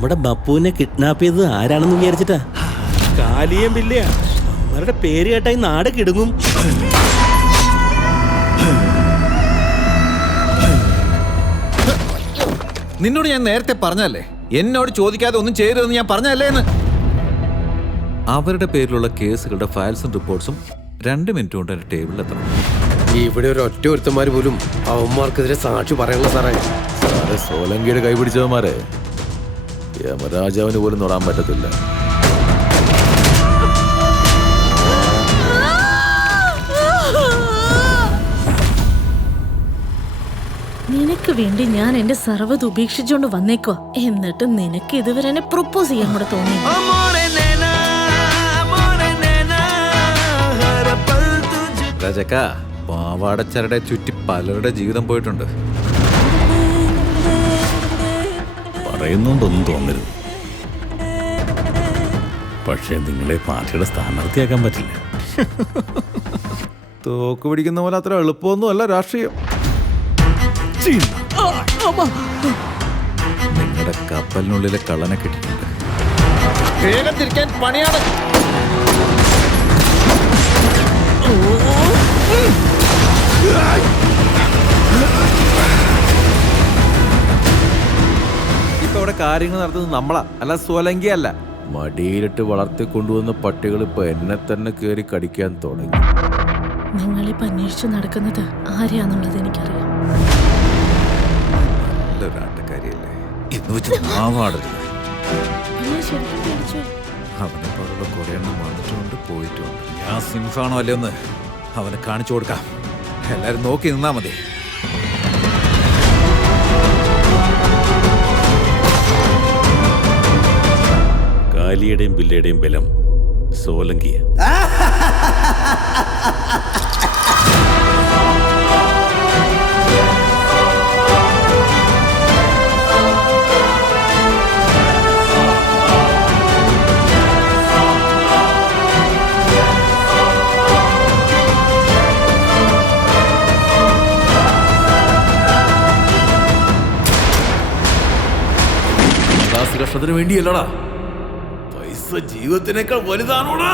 നമ്മുടെ ബപ്പുവിനെ കിഡ്നാപ്പ് ചെയ്തത് ആരാണെന്ന് വിചാരിച്ചിട്ടാ? കാലിയം പിള്ളയാ. അവരുടെ പേര് കേട്ടായി നാട് കിടുങ്ങും. നിന്നോട് ഞാൻ നേരത്തെ പറഞ്ഞല്ലേ, എന്നോട് ചോദിക്കാതെ ഒന്നും ചെയ്തതെന്ന് ഞാൻ പറഞ്ഞല്ലേ എന്ന്. അവരുടെ പേരിലുള്ള കേസുകളുടെ ഫയൽസും റിപ്പോർട്ട്സും 2 മിനിറ്റ് കൊണ്ട് എൻ്റെ ടേബിളിൽ എത്തണം. ഇവിടെ ഒരു ഒറ്റ ഒരുത്തന്മാർ പോലും അവന്മാർക്കെതിരെ സാക്ഷി പറയാനുള്ള സാറേ. സാറെ സോലങ്കിയുടെ കൈപിടിച്ചവന്മാരെ യമരാജാവിന് പോലും തൊടാൻ പറ്റത്തില്ല. നിനക്ക് വേണ്ടി ഞാൻ എന്റെ സർവ്വത് ഉപേക്ഷിച്ചോണ്ട് വന്നേക്കോ. എന്നിട്ട് നിനക്ക് ഇതുവരെ എന്നെ പ്രൊപ്പോസ് ചെയ്യാൻ കൂടെ തോന്നി. രാജക്ക, പാവാടച്ചരടെ ചുറ്റി പലരുടെ ജീവിതം പോയിട്ടുണ്ട്. പറയുന്നോണ്ടൊന്നും തോന്നരുത്. പക്ഷേ നിങ്ങളെ പാർട്ടിയുടെ സ്ഥാനാർത്ഥിയാക്കാൻ പറ്റില്ല. തോക്ക് പിടിക്കുന്ന പോലെ അത്ര എളുപ്പമൊന്നും അല്ല രാഷ്ട്രീയം. നിങ്ങളുടെ കപ്പലിനുള്ളിലെ കള്ളനെ കിട്ടിയിട്ടുണ്ട്. വേഗം തിരിക്കാൻ പണിയാണ്. ഇപ്പൊ ഇവിടെ കാര്യങ്ങൾ നടത്തുന്നത് നമ്മളാ, അല്ല സോലങ്കി അല്ല. മടിയിലിട്ട് വളർത്തിക്കൊണ്ടുവന്ന പട്ടികൾ ഇപ്പൊ എന്നെ തന്നെ കയറി കടിക്കാൻ തുടങ്ങി. നിങ്ങളിപ്പോ അന്വേഷിച്ചു നടക്കുന്നത് ആരെയാന്നുള്ളത് എനിക്കറിയാം. നല്ലൊരാട്ടക്കാരിയല്ലേ എന്ന് വെച്ച് നാവാടരുത്. ഞാൻ ശരിക്കും പേടിച്ചു. അവനെ പോലുള്ള കുറെ എണ്ണം വന്നിട്ടുണ്ട് പോയിട്ടുണ്ട്. ഞാൻ സിംഹാണോ അല്ലേ ഒന്ന് അവനെ കാണിച്ചു കൊടുക്കാം. എല്ലാരും നോക്കി നിന്നാ മതി. കാലിയുടെയും ബില്ലയുടെയും ബലം സോലങ്കിയ. കഷ്ടത്തിന് വേണ്ടിയല്ലടാ, പൈസ ജീവിതത്തിനേക്കാൾ വലുതാണോടാ.